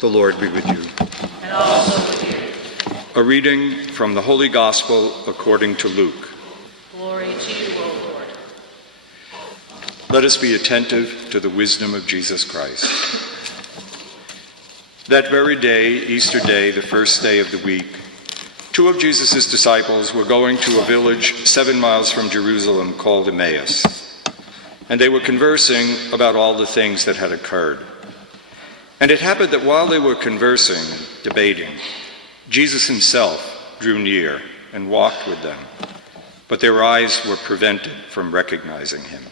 The Lord be with you. And also with you. A reading from the Holy Gospel according to Luke. Glory to you, O Lord. Let us be attentive to the wisdom of Jesus Christ. That very day, Easter Day, the first day of the week, two of Jesus' disciples were going to a village 7 miles from Jerusalem called Emmaeus, and they were conversing about all the things that had occurred. And it happened that while they were conversing, debating, Jesus himself drew near and walked with them, but their eyes were prevented from recognizing him.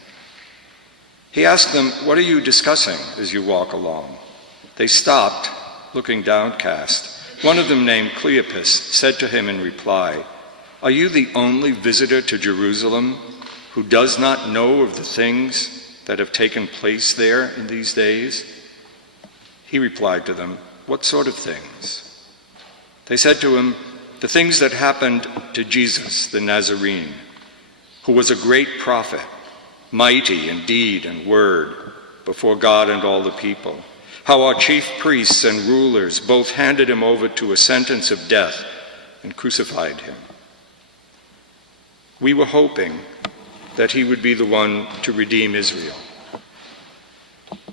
He asked them, "What are you discussing as you walk along?" They stopped, looking downcast. One of them, named Cleopas, said to him in reply, "Are you the only visitor to Jerusalem who does not know of the things that have taken place there in these days?" He replied to them, "What sort of things?" They said to him, "The things that happened to Jesus the Nazarene, who was a great prophet, mighty in deed and word before God and all the people. How our chief priests and rulers both handed him over to a sentence of death and crucified him. We were hoping that he would be the one to redeem Israel.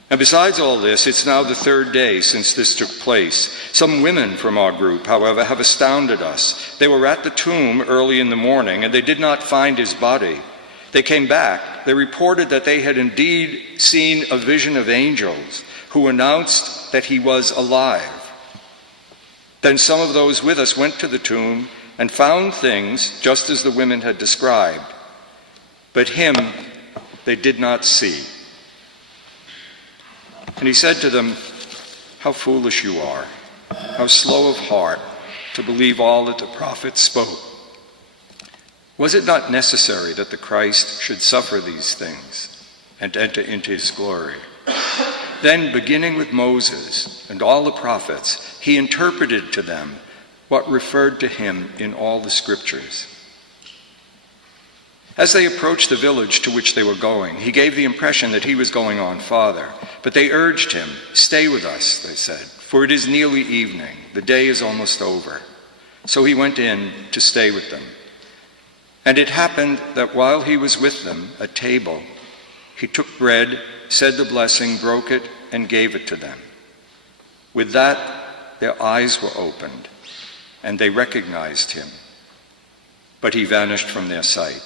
And besides all this, it's now the third day since this took place. Some women from our group, however, have astounded us. They were at the tomb early in the morning, and they did not find his body. They came back. They reported that they had indeed seen a vision of angels who announced that he was alive. Then some of those with us went to the tomb and found things just as the women had described, but him they did not see." And he said to them, "How foolish you are, how slow of heart to believe all that the prophets spoke. Was it not necessary that the Christ should suffer these things and enter into his glory?" Then, beginning with Moses and all the prophets, he interpreted to them what referred to him in all the scriptures. As they approached the village to which they were going, he gave the impression that he was going on farther. But they urged him, "Stay with us," they said, "for it is nearly evening. The day is almost over." So he went in to stay with them. And it happened that while he was with them at table, he took bread, said the blessing, broke it, and gave it to them. With that, their eyes were opened, and they recognized him. But he vanished from their sight.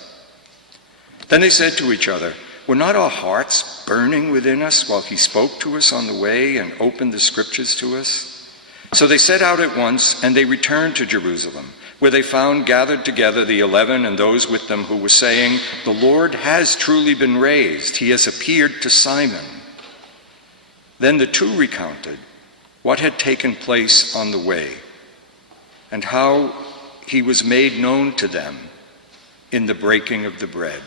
Then they said to each other, "Were not our hearts burning within us while he spoke to us on the way and opened the scriptures to us?" So they set out at once, and they returned to Jerusalem, where they found gathered together the 11 and those with them who were saying, "The Lord has truly been raised. He has appeared to Simon." Then the two recounted what had taken place on the way and how he was made known to them in the breaking of the bread.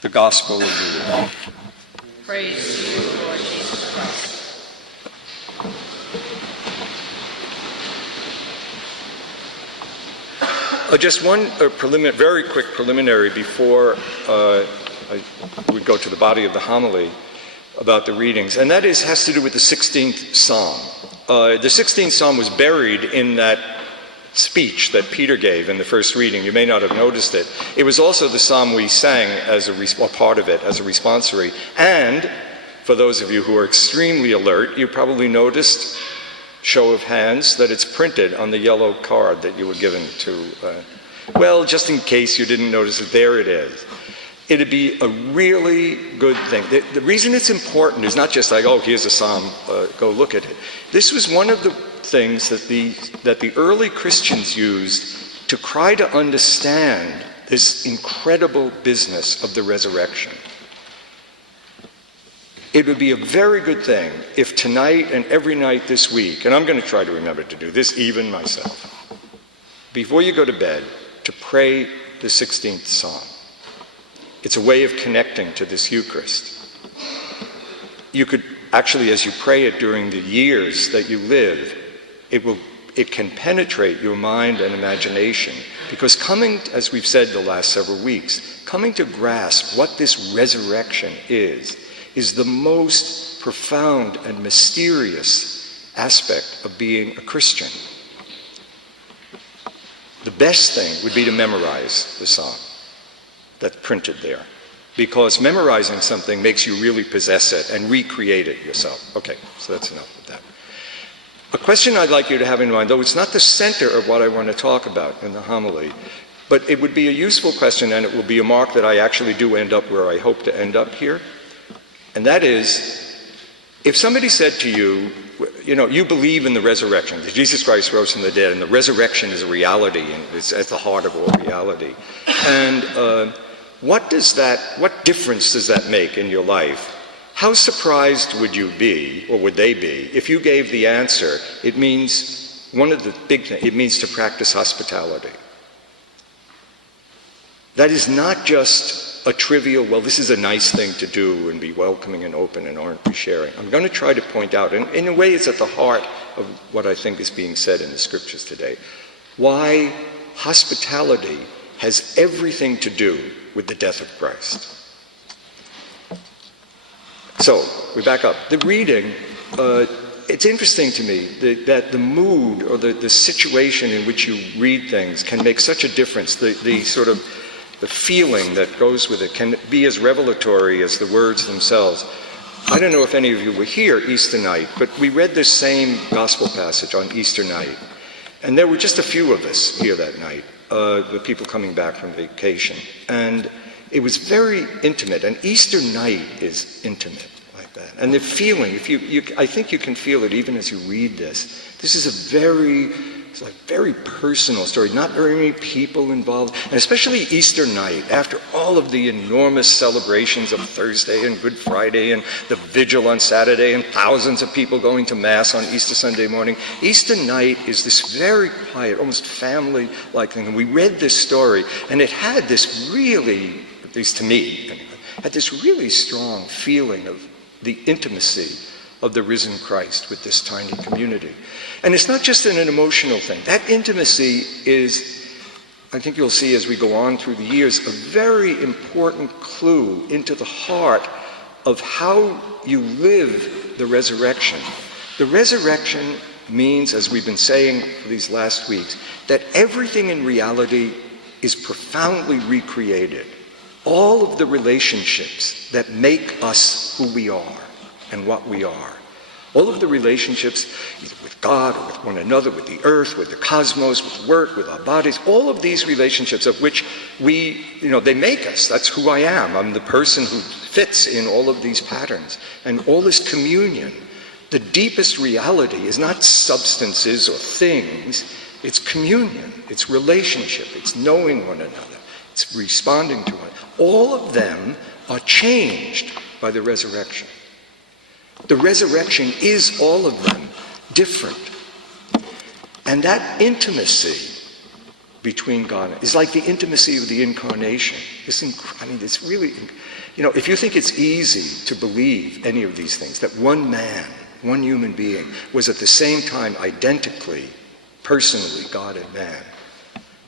The Gospel of the Lord. Praise to you, Lord Jesus Christ. Just one very quick preliminary before we go to the body of the homily about the readings, and that has to do with the 16th Psalm. The 16th Psalm was buried in that speech that Peter gave in the first reading. You may not have noticed it. It was also the psalm we sang as a part of it as a responsory. And for those of you who are extremely alert, you probably noticed, show of hands, that it's printed on the yellow card that you were given to, well, just in case you didn't notice it, there it is. It'd be a really good thing. The reason it's important is not just like, oh, here's a psalm, go look at it. This was one of the things that the early Christians used to try to understand this incredible business of the resurrection. It would be a very good thing if tonight and every night this week, and I'm going to try to remember to do this even myself, before you go to bed, to pray the 16th Psalm. It's a way of connecting to this Eucharist. You could actually, as you pray it during the years that you live, it can penetrate your mind and imagination. Because coming, as we've said the last several weeks, coming to grasp what this resurrection is is the most profound and mysterious aspect of being a Christian. The best thing would be to memorize the psalm that's printed there, because memorizing something makes you really possess it and recreate it yourself. Okay, so that's enough of that. A question I'd like you to have in mind, though it's not the center of what I want to talk about in the homily, but it would be a useful question, and it will be a mark that I actually do end up where I hope to end up here. And that is, if somebody said to you, you believe in the resurrection, that Jesus Christ rose from the dead, and the resurrection is a reality, and it's at the heart of all reality. And what difference does that make in your life? How surprised would you be, or would they be, if you gave the answer, it means, one of the big things, it means to practice hospitality. That is not just a trivial, well, this is a nice thing to do and be welcoming and open and aren't we sharing. I'm going to try to point out, and in a way it's at the heart of what I think is being said in the scriptures today, why hospitality has everything to do with the death of Christ. So, we back up. The reading, it's interesting to me that the mood or the situation in which you read things can make such a difference. The sort of the feeling that goes with it can be as revelatory as the words themselves. I don't know if any of you were here Easter night, but we read this same gospel passage on Easter night. And there were just a few of us here that night, the people coming back from vacation. And it was very intimate, and Easter night is intimate like that. And the feeling, I think you can feel it even as you read this. This is a very personal story, not very many people involved, and especially Easter night, after all of the enormous celebrations of Thursday and Good Friday and the vigil on Saturday and thousands of people going to Mass on Easter Sunday morning. Easter night is this very quiet, almost family-like thing. And we read this story, and it had this really, at least to me, anyway, had this really strong feeling of the intimacy of the risen Christ with this tiny community. And it's not just an emotional thing. That intimacy is, I think you'll see as we go on through the years, a very important clue into the heart of how you live the resurrection. The resurrection means, as we've been saying for these last weeks, that everything in reality is profoundly recreated. All of the relationships that make us who we are and what we are. All of the relationships, either with God or with one another, with the earth, with the cosmos, with work, with our bodies, all of these relationships of which they make us. That's who I am. I'm the person who fits in all of these patterns. And all this communion, the deepest reality is not substances or things, it's communion, it's relationship, it's knowing one another, it's responding to one. All of them are changed by the resurrection. The resurrection is, all of them, different. And that intimacy between God is like the intimacy of the incarnation. It's really, if you think it's easy to believe any of these things, that one man, one human being, was at the same time identically, personally, God and man,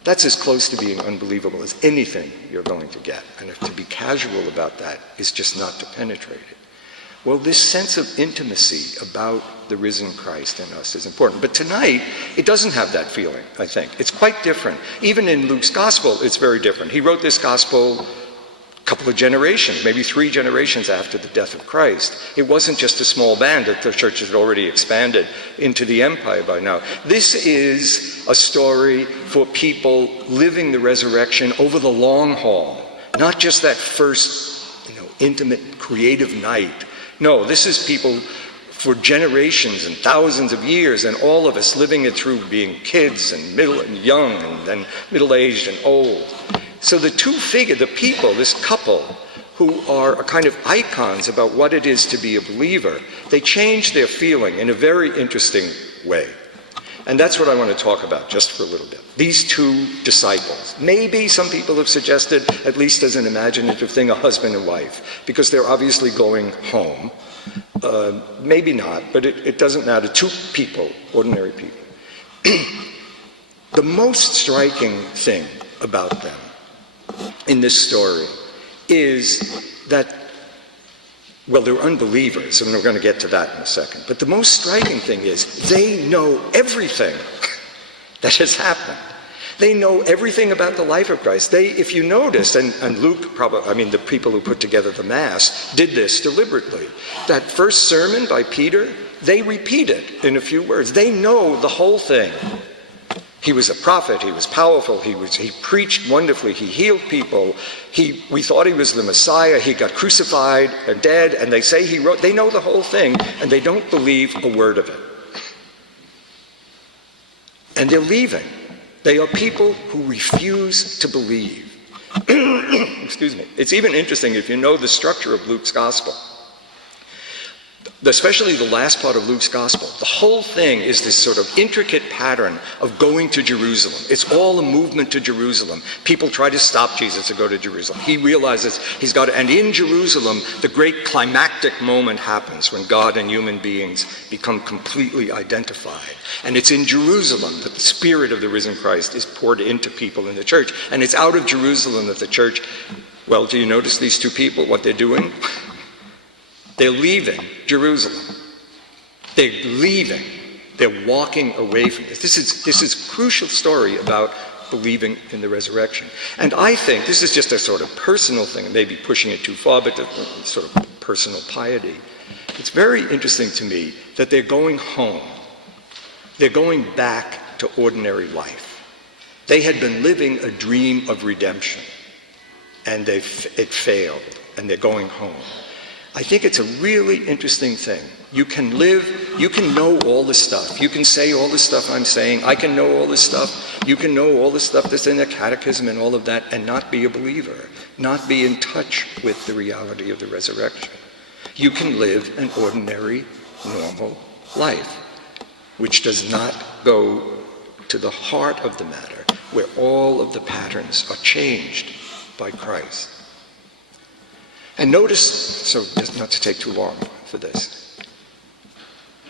that's as close to being unbelievable as anything you're going to get. And to be casual about that is just not to penetrate it. Well, this sense of intimacy about the risen Christ in us is important. But tonight, it doesn't have that feeling, I think. It's quite different. Even in Luke's gospel, it's very different. He wrote this gospel a couple of generations, maybe 3 generations after the death of Christ. It wasn't just a small band that the church had already expanded into the empire by now. This is a story for people living the resurrection over the long haul, not just that first, intimate, creative night. No, this is people for generations and thousands of years, and all of us living it through being kids and middle and young and then middle-aged and old. So the the people, this couple, who are kind of icons about what it is to be a believer, they change their feeling in a very interesting way. And that's what I want to talk about just for a little bit. These 2 disciples. Maybe some people have suggested, at least as an imaginative thing, a husband and wife, because they're obviously going home. Maybe not, but it doesn't matter. 2 people, ordinary people. The most striking thing about them in this story is that Well, they're unbelievers, and we're going to get to that in a second. But the most striking thing is they know everything that has happened. They know everything about the life of Christ. If you notice, and Luke the people who put together the Mass did this deliberately. That first sermon by Peter, they repeat it in a few words. They know the whole thing. He was a prophet, he was powerful, he preached wonderfully, he healed people, we thought he was the Messiah, he got crucified and dead, and they say they know the whole thing, and they don't believe a word of it. And they're leaving. They are people who refuse to believe. Excuse me. It's even interesting if you know the structure of Luke's gospel. Especially the last part of Luke's gospel. The whole thing is this sort of intricate pattern of going to Jerusalem. It's all a movement to Jerusalem. People try to stop Jesus to go to Jerusalem. He realizes he's got to, and in Jerusalem, the great climactic moment happens when God and human beings become completely identified. And it's in Jerusalem that the Spirit of the risen Christ is poured into people in the church. And it's out of Jerusalem that the church, well, do you notice these two people, what they're doing? They're leaving Jerusalem. They're leaving. They're walking away from it. This is a crucial story about believing in the resurrection. And I think, this is just a sort of personal thing, maybe pushing it too far, but sort of personal piety. It's very interesting to me that they're going home. They're going back to ordinary life. They had been living a dream of redemption, and it failed, and they're going home. I think it's a really interesting thing. You can know all this stuff. You can say all the stuff I'm saying. I can know all this stuff. You can know all the stuff that's in the catechism and all of that and not be a believer, not be in touch with the reality of the resurrection. You can live an ordinary, normal life, which does not go to the heart of the matter, where all of the patterns are changed by Christ. And notice, so just not to take too long for this,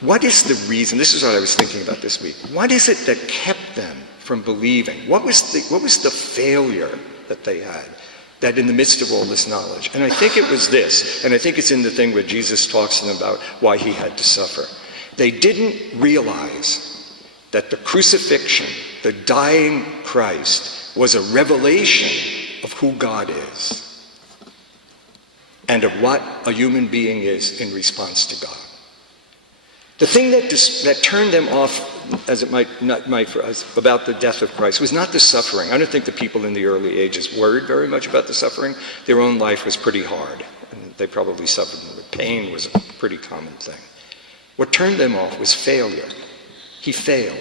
what is the reason, this is what I was thinking about this week, what is it that kept them from believing? What was the failure that they had, that in the midst of all this knowledge? And I think it was this, and I think it's in the thing where Jesus talks to them about why he had to suffer. They didn't realize that the crucifixion, the dying Christ, was a revelation of who God is and of what a human being is in response to God. The thing that turned them off, as it might for us, about the death of Christ was not the suffering. I don't think the people in the early ages worried very much about the suffering. Their own life was pretty hard, and they probably suffered. Pain was a pretty common thing. What turned them off was failure. He failed.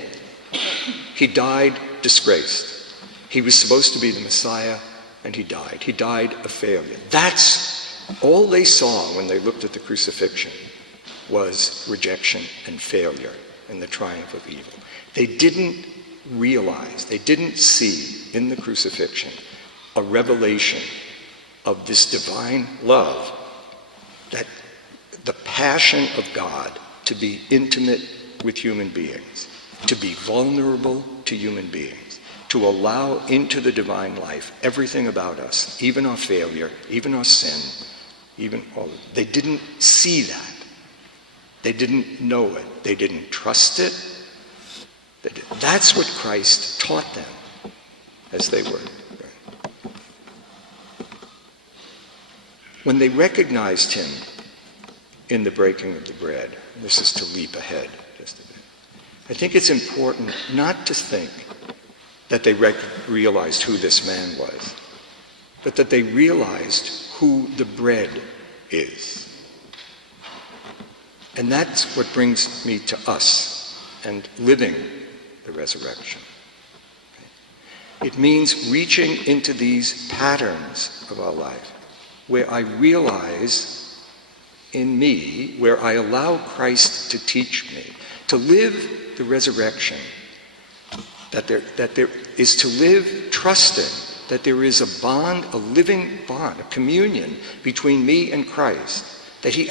He died disgraced. He was supposed to be the Messiah, and he died. He died a failure. That's all they saw when they looked at the crucifixion, was rejection and failure and the triumph of evil. They didn't realize, they didn't see in the crucifixion a revelation of this divine love, that the passion of God to be intimate with human beings, to be vulnerable to human beings, to allow into the divine life everything about us, even our failure, even our sin, even all of it. They didn't see that. They didn't know it. They didn't trust it. That's what Christ taught them as they were. When they recognized him in the breaking of the bread, this is to leap ahead just a bit, I think it's important not to think that they realized who this man was, but that they realized who the bread is. And that's what brings me to us and living the resurrection. It means reaching into these patterns of our life where I realize in me, where I allow Christ to teach me, to live the resurrection, that there is to live trusting that there is a bond, a living bond, a communion between me and Christ, that he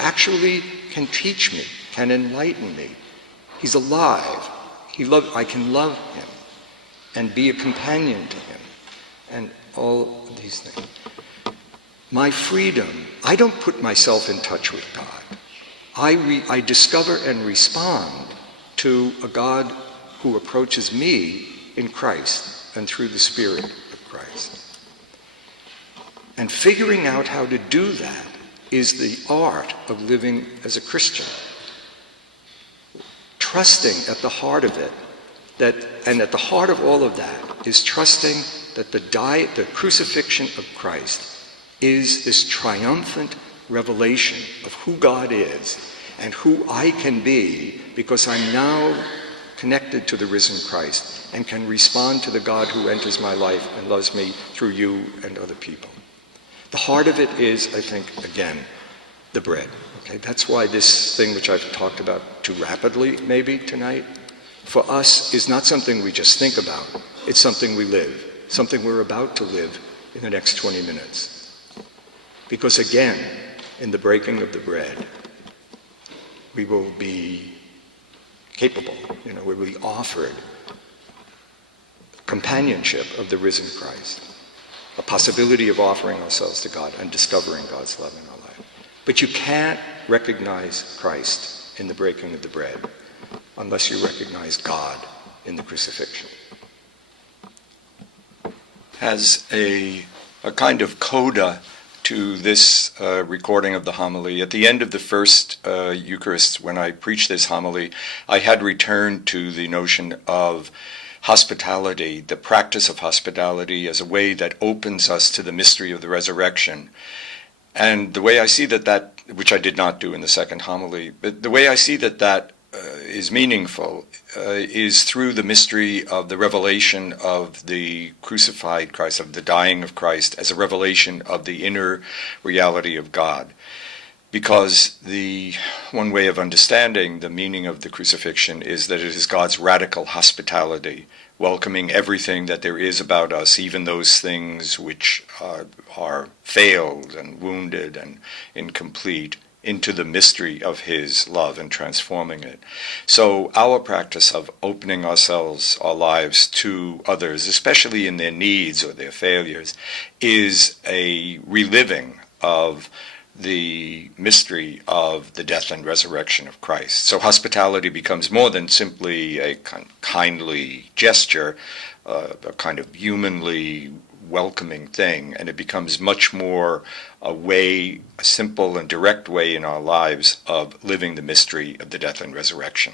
can teach me, can enlighten me. He's alive. I can love him and be a companion to him, and all of these things. my freedom, I don't put myself in touch with God. I discover and respond to a God who approaches me in Christ and through the Spirit of Christ. And figuring out how to do that is the art of living as a Christian. Trusting at the heart of it, and at the heart of all of that is trusting that the crucifixion of Christ is this triumphant revelation of who God is and who I can be because I'm now connected to the risen Christ and can respond to the God who enters my life and loves me through you and other people. The heart of it is, I think, again, the bread. Okay? That's why this thing which I've talked about too rapidly maybe tonight, for us is not something we just think about. It's something we live, something we're about to live in the next 20 minutes. Because again, in the breaking of the bread, we will be capable, we will be offered companionship of the risen Christ, a possibility of offering ourselves to God and discovering God's love in our life. But you can't recognize Christ in the breaking of the bread unless you recognize God in the crucifixion. As a kind of coda to this recording of the homily, at the end of the first Eucharist, when I preached this homily, I had returned to the notion of hospitality, the practice of hospitality as a way that opens us to the mystery of the resurrection. And the way I see that, which I did not do in the second homily, but the way I see that is meaningful is through the mystery of the revelation of the crucified Christ, of the dying of Christ, as a revelation of the inner reality of God. Because the one way of understanding the meaning of the crucifixion is that it is God's radical hospitality, welcoming everything that there is about us, even those things which are failed and wounded and incomplete, into the mystery of his love and transforming it. So our practice of opening ourselves, our lives to others, especially in their needs or their failures, is a reliving of the mystery of the death and resurrection of Christ. So hospitality becomes more than simply a kindly gesture, a kind of humanly welcoming thing, and it becomes much more a simple and direct way in our lives of living the mystery of the death and resurrection.